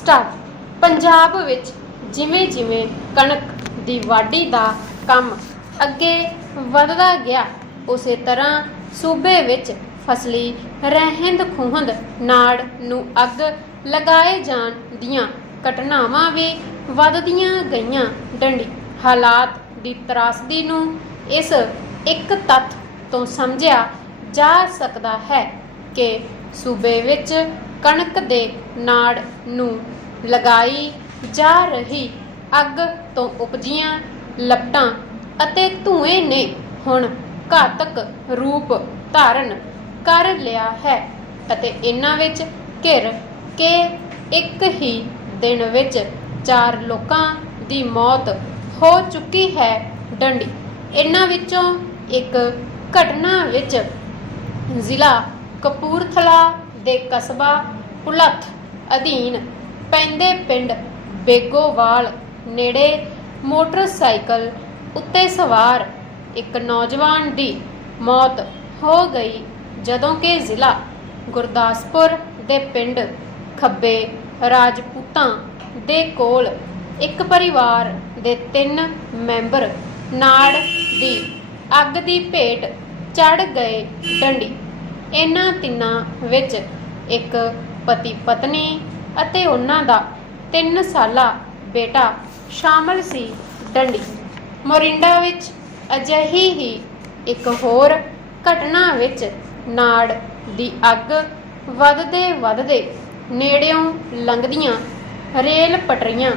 Start. Punjab ਵਿੱਚ ਜਿਵੇਂ ਜਿਵੇਂ ਕਣਕ ਦੀ ਵਾਢੀ ਦਾ ਕੰਮ ਅੱਗੇ ਵਧਦਾ ਗਿਆ, ਉਸੇ ਤਰ੍ਹਾਂ ਸੂਬੇ ਵਿੱਚ ਫਸਲੀ ਰਹਿੰਦ ਖੂਹੰਦ ਨਾੜ ਨੂੰ ਅੱਗ ਲਗਾਏ ਜਾਣ ਦੀਆਂ ਘਟਨਾਵਾਂ ਵੀ ਵੱਧਦੀਆਂ ਗਈਆਂ। ਡੰਡੀ ਹਾਲਾਤ ਦੀ ਤਰਾਸਦੀ ਨੂੰ ਇਸ ਇੱਕ ਤੱਥ ਤੋਂ ਸਮਝਿਆ ਜਾ ਸਕਦਾ ਹੈ ਕਿ ਸੂਬੇ ਵਿੱਚ ਕਣਕ ਦੇ ਨਾੜ ਨੂੰ ਲਗਾਈ ਜਾ ਰਹੀ ਅੱਗ ਤੋਂ ਉਪਜੀਆਂ ਲਪਟਾਂ ਅਤੇ ਧੂਏ ਨੇ ਹੁਣ ਘਾਤਕ ਰੂਪ ਧਾਰਨ ਕਰ ਲਿਆ ਹੈ ਅਤੇ ਇਹਨਾਂ ਵਿੱਚ ਘਿਰ ਕੇ ਇੱਕ ਹੀ ਦਿਨ ਵਿੱਚ ਚਾਰ ਲੋਕਾਂ ਦੀ ਮੌਤ ਹੋ ਚੁੱਕੀ ਹੈ ਡੰਡੀ। ਇਹਨਾਂ ਵਿੱਚੋਂ ਇੱਕ ਘਟਨਾ ਵਿੱਚ ਜ਼ਿਲ੍ਹਾ ਕਪੂਰਥਲਾ ਦੇ ਕਸਬਾ ਪੁਲੱਥ ਅਧੀਨ ਪੈਂਦੇ ਪਿੰਡ ਬੇਗੋਵਾਲ ਨੇੜੇ ਮੋਟਰਸਾਈਕਲ ਉੱਤੇ ਸਵਾਰ ਇੱਕ ਨੌਜਵਾਨ ਦੀ ਮੌਤ ਹੋ ਗਈ ਜਦੋਂ ਕਿ ਜ਼ਿਲ੍ਹਾ ਗੁਰਦਾਸਪੁਰ ਦੇ ਪਿੰਡ ਖੱਬੇ ਰਾਜਪੂਤਾਂ ਦੇ ਕੋਲ ਇੱਕ ਪਰਿਵਾਰ ਦੇ ਤਿੰਨ ਮੈਂਬਰ ਨਾੜ ਦੀ ਅੱਗ ਦੀ ਭੇਟ ਚੜ ਗਏ ਡੰਡੀ। ਇਹਨਾਂ ਤਿੰਨਾਂ ਵਿੱਚ ਇੱਕ ਪਤੀ ਪਤਨੀ ਅਤੇ ਉਹਨਾਂ ਦਾ 3 ਸਾਲਾ ਬੇਟਾ ਸ਼ਾਮਲ ਸੀ ਡੰਡੀ। ਮੋਰਿੰਡਾ ਵਿੱਚ ਅਜਿਹੀ ਹੀ ਇੱਕ ਹੋਰ ਘਟਨਾ ਵਿੱਚ ਨਾੜ ਦੀ ਅੱਗ ਵੱਧਦੇ ਵੱਧਦੇ ਨੇੜਿਓਂ ਲੰਘਦੀਆਂ ਰੇਲ ਪਟਰੀਆਂ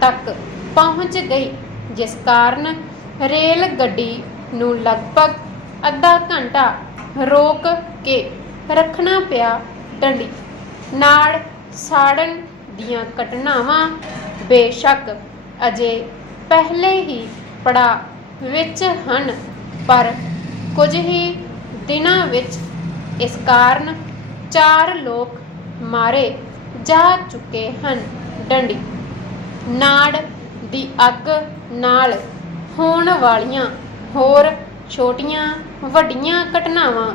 ਤੱਕ ਪਹੁੰਚ ਗਈ, ਜਿਸ ਕਾਰਨ ਰੇਲ ਗੱਡੀ ਨੂੰ ਲਗਭਗ ਅੱਧਾ ਘੰਟਾ ਰੋਕ ਕੇ ਰੱਖਣਾ ਪਿਆ ਡੰਡੀ ਨਾੜ ਸਾੜਨ ਦੀਆਂ ਘਟਨਾਵਾਂ ਬੇਸ਼ੱਕ ਅਜੇ ਪਹਿਲੇ ਹੀ ਪੜਾ ਵਿੱਚ ਹਨ, ਪਰ ਕੁਝ ਹੀ ਦਿਨਾਂ ਵਿੱਚ ਇਸ ਕਾਰਨ ਚਾਰ ਲੋਕ ਮਾਰੇ ਜਾ ਚੁੱਕੇ ਹਨ ਡੰਡੀ। ਨਾੜ ਦੀ ਅੱਗ ਨਾਲ ਹੋਣ ਵਾਲੀਆਂ ਹੋਰ ਛੋਟੀਆਂ ਵੱਡੀਆਂ ਘਟਨਾਵਾਂ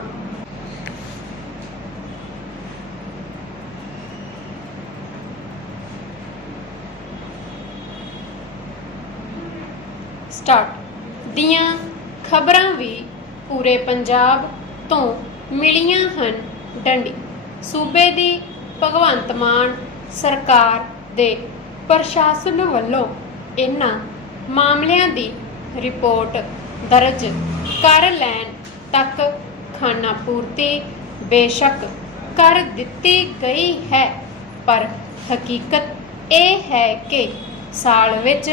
ਸਟਾਰਟ। ਦੀਆਂ ਖਬਰਾਂ ਵੀ ਪੂਰੇ ਪੰਜਾਬ ਤੋਂ ਮਿਲੀਆਂ ਹਨ ਡੰਡੀ। ਸੂਬੇ ਦੀ ਭਗਵੰਤ ਮਾਨ ਸਰਕਾਰ ਦੇ ਪ੍ਰਸ਼ਾਸਨ ਵੱਲੋਂ ਇਹਨਾਂ ਮਾਮਲਿਆਂ ਦੀ ਰਿਪੋਰਟ ਦਰਜ ਕਰ ਲੈਣ ਤੱਕ ਖਾਨਾ ਪੂਰਤੀ ਬੇਸ਼ੱਕ ਕਰ ਦਿੱਤੀ ਗਈ ਹੈ। ਪਰ ਹਕੀਕਤ ਇਹ ਹੈ ਕਿ ਸਾਲ ਵਿੱਚ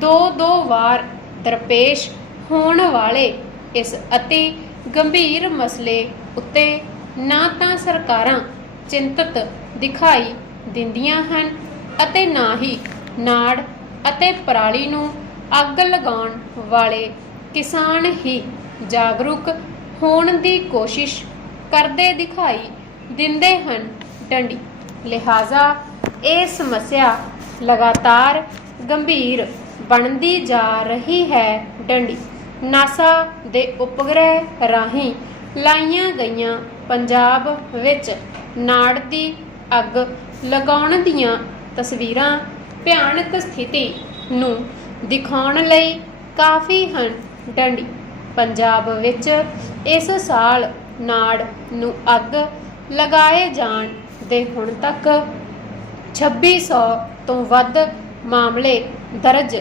ਦੋ ਦੋ ਵਾਰ ਦਰਪੇਸ਼ ਹੋਣ ਵਾਲੇ ਇਸ ਅਤੀ ਗੰਭੀਰ ਮਸਲੇ ਉੱਤੇ ਨਾ ਤਾਂ ਸਰਕਾਰਾਂ ਚਿੰਤਤ ਦਿਖਾਈ ਦਿੰਦੀਆਂ ਹਨ ਅਤੇ ਨਾ ਹੀ ਨਾੜ ਅਤੇ ਪਰਾਲੀ ਨੂੰ ਅੱਗ ਲਗਾਉਣ ਵਾਲੇ ਕਿਸਾਨ ਹੀ ਜਾਗਰੂਕ ਹੋਣ ਦੀ ਕੋਸ਼ਿਸ਼ ਕਰਦੇ ਦਿਖਾਈ ਦਿੰਦੇ ਹਨ। ਡੰਡੀ। ਲਿਹਾਜ਼ਾ, ਇਹ ਸਮੱਸਿਆ ਲਗਾਤਾਰ ਗੰਭੀਰ ਬਣਦੀ ਜਾ ਰਹੀ ਹੈ ਡੰਡੀ। ਨਾਸਾ ਦੇ ਉਪਗ੍ਰਹਿ ਰਾਹੀਂ ਲਾਈਆਂ ਗਈਆਂ ਪੰਜਾਬ ਵਿੱਚ ਨਾੜ ਦੀ ਅੱਗ ਲਗਾਉਣ ਦੀਆਂ ਤਸਵੀਰਾਂ ਭਿਆਨਕ ਸਥਿਤੀ ਨੂੰ ਦਿਖਾਉਣ ਲਈ ਕਾਫੀ ਹਨ ਡੰਡੀ। ਪੰਜਾਬ ਵਿੱਚ ਇਸ ਸਾਲ ਨਾੜ ਨੂੰ ਅੱਗ ਲਗਾਏ ਜਾਣ ਦੇ ਹੁਣ ਤੱਕ 2600 ਤੋਂ ਵੱਧ ਮਾਮਲੇ ਦਰਜ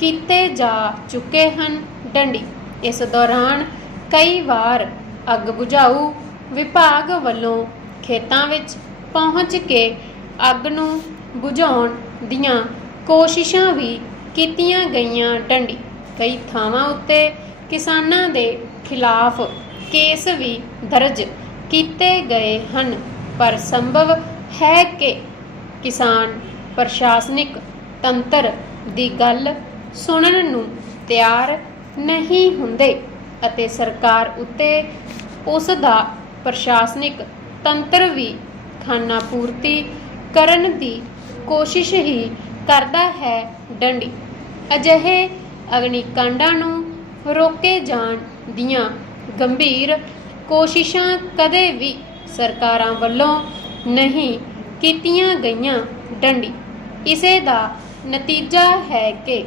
ਕੀਤੇ ਜਾ ਚੁੱਕੇ ਹਨ। ਡੰਡੀ, ਇਸ ਦੌਰਾਨ ਕਈ ਵਾਰ ਅੱਗ ਬੁਝਾਊ ਵਿਭਾਗ ਵੱਲੋਂ ਖੇਤਾਂ ਵਿੱਚ ਪਹੁੰਚ ਕੇ ਅੱਗ ਨੂੰ ਬੁਝਾਉਣ ਦੀਆਂ ਕੋਸ਼ਿਸ਼ਾਂ ਵੀ ਕੀਤੀਆਂ ਗਈਆਂ। ਡੰਡੀ, ਕਈ ਥਾਵਾਂ ਉੱਤੇ ਕਿਸਾਨਾਂ ਦੇ ਖਿਲਾਫ ਕੇਸ ਵੀ ਦਰਜ ਕੀਤੇ ਗਏ ਹਨ। ਪਰ ਸੰਭਵ ਹੈ ਕਿ ਕਿਸਾਨ ਪ੍ਰਸ਼ਾਸਨਿਕ ਤੰਤਰ ਦੀ ਗੱਲ ਸੁਣਨ ਨੂੰ ਤਿਆਰ ਨਹੀਂ ਹੁੰਦੇ ਅਤੇ ਸਰਕਾਰ ਉੱਤੇ ਉਸ ਦਾ ਪ੍ਰਸ਼ਾਸਨਿਕ ਤੰਤਰ ਵੀ ਖਾਨਾ ਪੂਰਤੀ ਕਰਨ ਦੀ ਕੋਸ਼ਿਸ਼ ਹੀ ਕਰਦਾ ਹੈ ਡੰਡੀ। ਅਜਿਹੇ ਅਗਨੀਕਾਂਡਾਂ ਨੂੰ ਰੋਕੇ ਜਾਣ ਦੀਆਂ ਗੰਭੀਰ ਕੋਸ਼ਿਸ਼ਾਂ ਕਦੇ ਵੀ ਸਰਕਾਰਾਂ ਵੱਲੋਂ ਨਹੀਂ ਕੀਤੀਆਂ ਗਈਆਂ। ਡੰਡੀ, ਇਸੇ ਦਾ ਨਤੀਜਾ ਹੈ ਕਿ